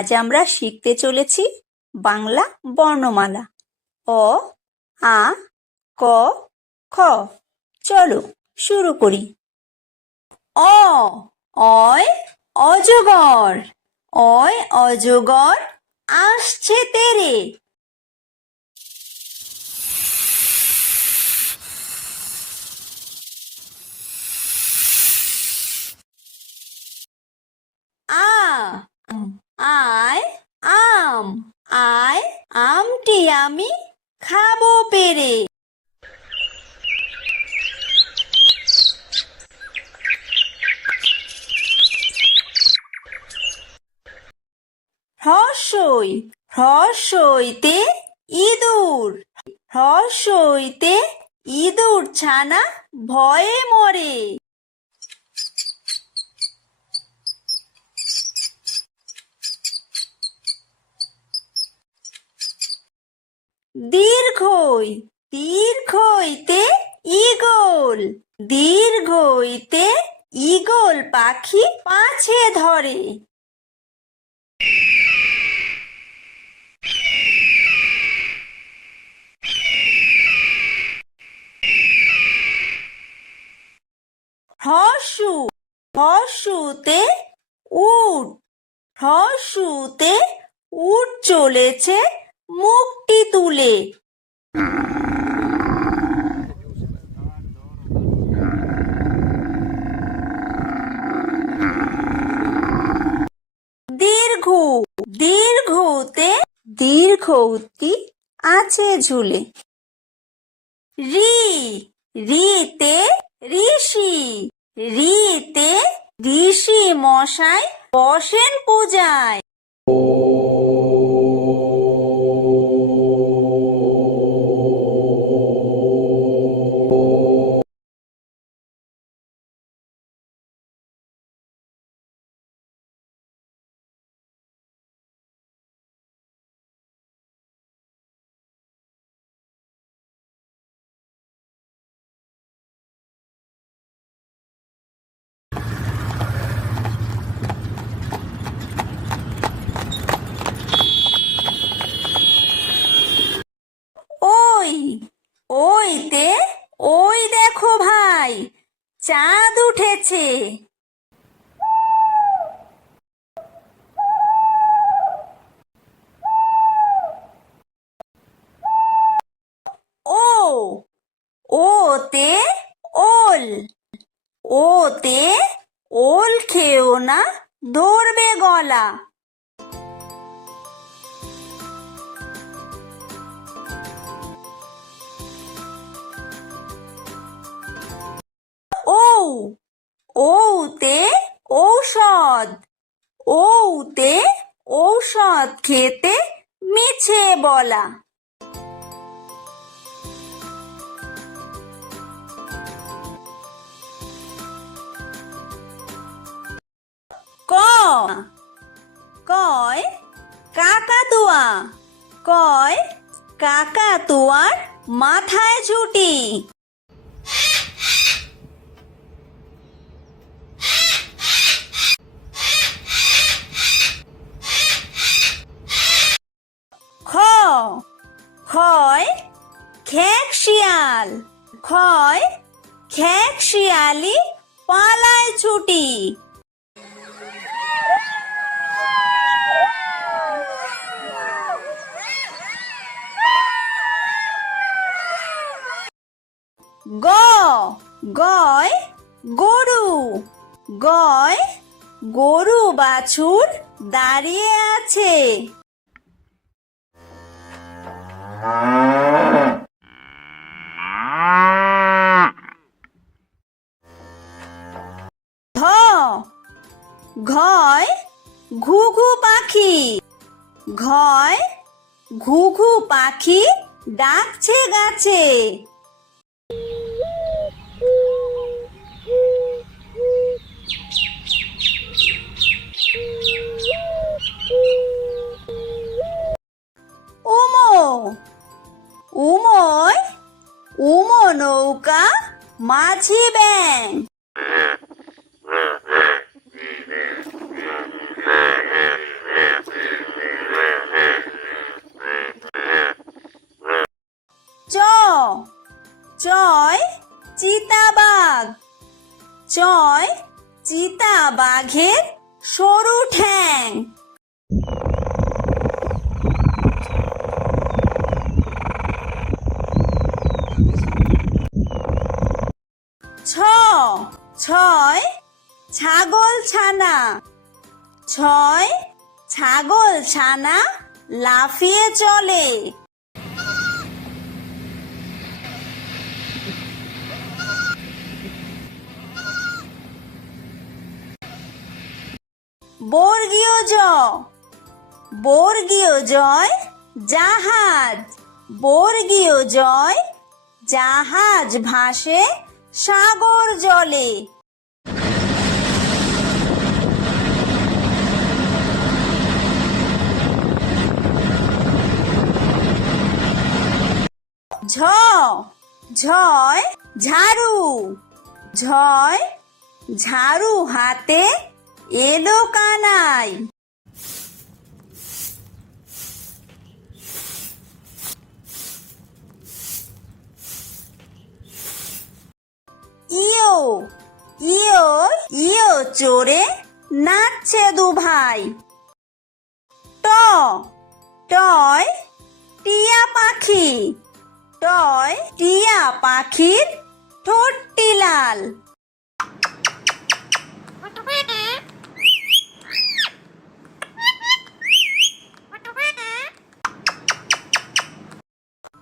আজ আমরা শিখতে চলেছি বাংলা বর্ণমালা অ, আ, ক, খ। চলো শুরু করি। অ, অয় অজগর, অয় অজগর আসছে তেরে। আ, আয় আম, আয় আমটি আমি খাবো পেরে। হ্রস্বই, হ্রস্বইতে ইঁদুর, হ্রস্বইতে ইঁদুর ছানা ভয়ে মরে। দীর্ঘই, দীর্ঘইতে ঈগল, দীর্ঘইতে ঈগল পাখি পাছে ধরে। হ্রস্বু, হ্রস্বুতে উট, হ্রস্বুতে উট চলেছে মুখটি তুলে। দীর্ঘ, দীর্ঘতে দীর্ঘউতি আছে ঝুলে। রি, রিতে ঋষি, রিতে ঋষি মশাই বসেন পূজায়। ওই, ওইতে ওই দেখো ভাই চাঁদ উঠেছে। ও, ওতে ওল, ওতে ওল খেও না ধরবে গলা। ও, ওতে ঔষধ, ওতে ঔষধ খেতে মিছে বলা। ক, কয় কাকাতুয়া, কয় কাকাতুয়ার মাথায় ঝুঁটি। খ, খয় খেক শিয়াল, খয় খেক শিয়ালি পালায় ছুটি। গ, গয় গরু, গয় গরু বাছুর দাঁড়িয়ে আছে। ধ, ঘয় ঘুঘু পাখি, ঘয় ঘুঘু পাখি ডাকছে গাছে। উমো, উময় উমো নৌকা মাঝি ব্যাং। চয় চিতাবাঘ। চয় চিতাবাঘের সরু ঠ্যাং। ছ ছয় ছাগল ছানা। ছয় ছাগল ছানা লাফিয়ে চলে। বর্গীয় জ বর্গীয় জয় জাহাজ। বর্গীয় জয় জাহাজ ভাসে সাগর জলে। ঝ ঝয় ঝাড়ু। ঝয় ঝাড়ু হাতে এলো কানাই। ইয়ো ইয়ো ইয়ো চড়ে নাচছে দু ভাই। ট টয় টিয়া পাখি। টয় টিয়া পাখির ঠোঁটটি লাল।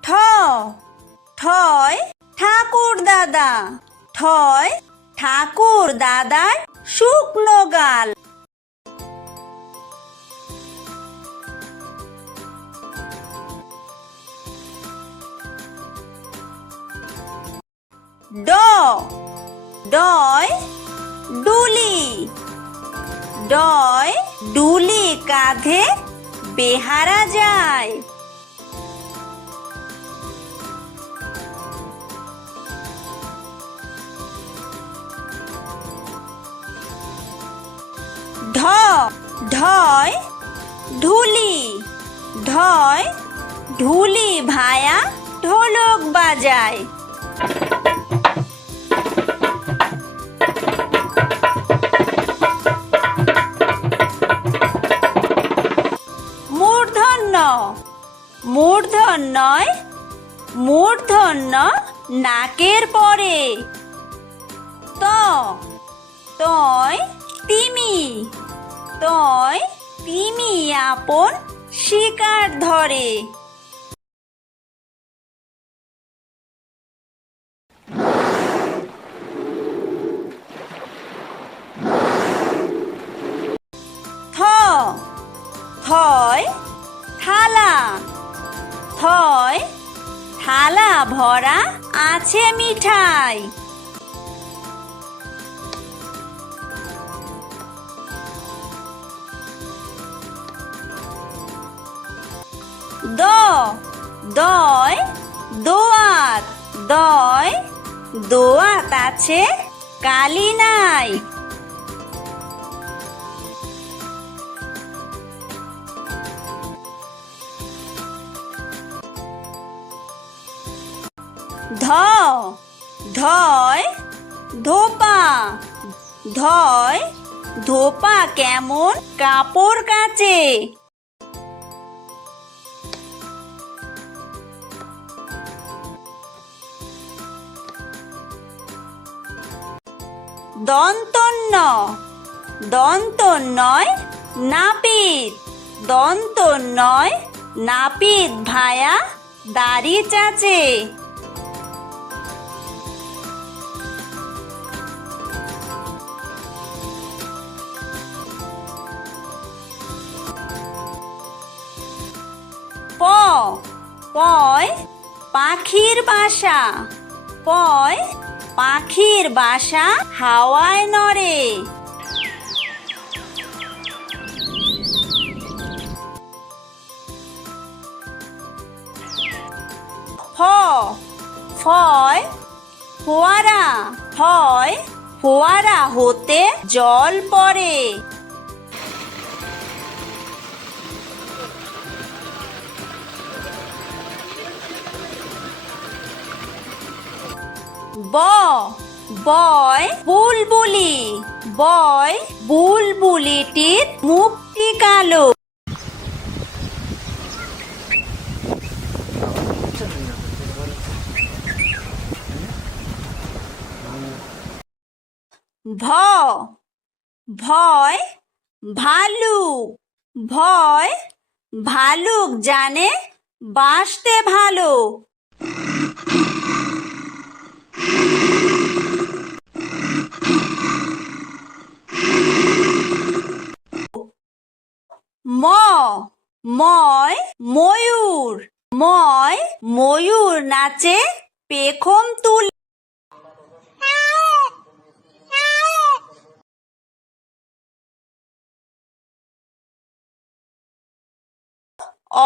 ঠ ঠয় ঠাকুর দাদা। ঠয় ঠাকুর দাদার শুকনো গাল। ড ডয় ডুলি। ডয় ডুলি কাঁধে বেহারা যায়। ঢ ঢয় ঢুলি। ঢয় ঢুলি ভায়া ঢোলক বাজায়। মূর্ধন্য মূর্ধন্যয় মূর্ধন্য নাকের পরে। ত তয় তিমি। তয় তিমি আপন শিকার ধরে। থ থয় থালা। থয় থালা ভরা আছে মিঠাই। দ দয় দোয়াত। দয় দোয়াত আছে কালি নাই। ধ ধয় ধোপা। ধয় ধোপা কেমন কাপড় কাচে। দন্তন্য দন্তন্যয় নাপিত। দন্তন্যয় নাপিত ভায়া দাড়ি চাচে। প পয় পাখির বাসা। পয় পাখির বাসা হাওয়ায় নড়ে। ফ ফয় ফোয়ারা। ফয় ফোয়ারা হতে জল পড়ে। ব বয় বুলবুলি, বয় বুলবুলিটির মুখটি কালো। ভ ভয় ভালুক, ভয় ভালুক জানে বাঁচতে ভালো। ম ময় ময়ূর, ময় ময়ূর নাচে পেখম তুলে।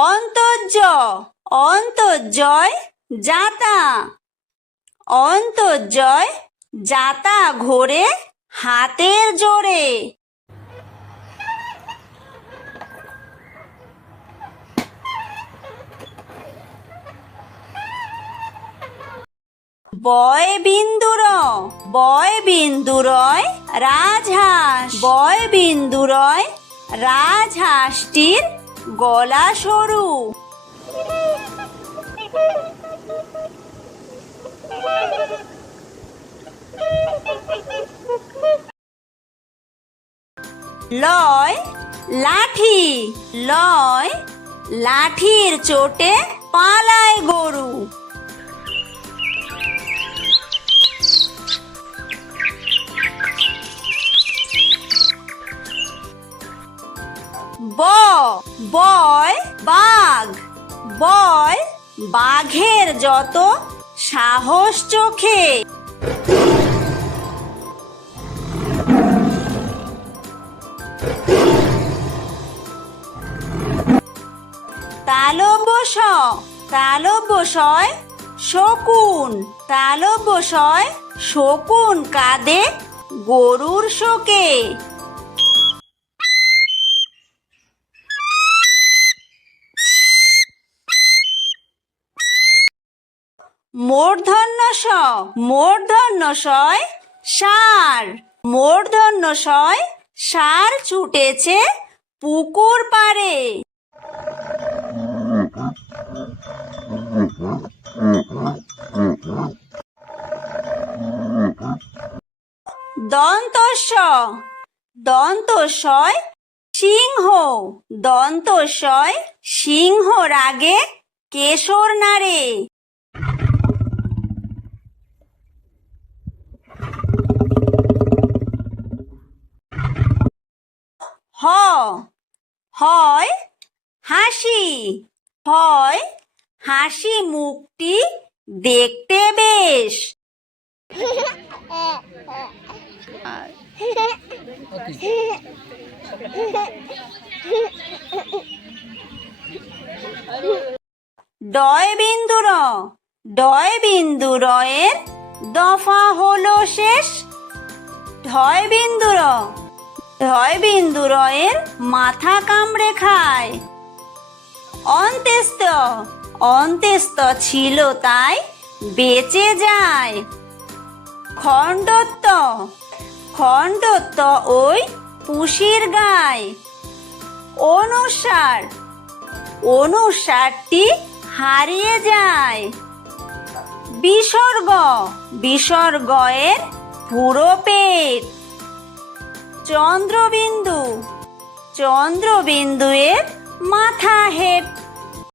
অন্তর্য অন্তর্জয় যাতা, অন্তর্জয় যাতা ঘোরে হাতের জোরে। বয় বিন্দুর, বয় বিন্দুরয় রাজহাঁস, বয় বিন্দুরয় রাজহাঁসটির গলা সরু। লয় লাঠি, লয় লাঠির চোটে পালায় গরু। ব বয় বাঘ, বয় বাঘের যত সাহস চোখে। তালব্য তালব্যশয় শকুন, তালব্যশয় শকুন কাঁদে গরুর শোকে। মূর্ধন্য ষ মূর্ধন্য শয় ষাঁড়, মূর্ধন্য শয় ষাঁড় ছুটেছে পুকুর পাড়ে। দন্তস্ব দন্তস্বয় সিংহ, দন্তস্বয় সিংহ রাগে কেশর নাড়ে। হ হয় হাসি, হয় হাসি মুখটি দেখতে বেশ। ডয় বিন্দুর, ডয় বিন্দুরয়ের দফা হলো শেষ। ঢয় বিন্দুর, ঢয় বিন্দুরয়ের মাথা কামড়ে খায়। অন্ত্যেস্ত অন্ত্যেস্ত ছিল তাই বেঁচে যায়। খণ্ডত্ব খণ্ডত্ব ওই পুষির গায়। অনুসার অনুসারটি হারিয়ে যায়। বিসর্গ বিসর্গয়ের পুরো পেট। চন্দ্রবিন্দু চন্দ্রবিন্দুয়ের মাথা হেঁট।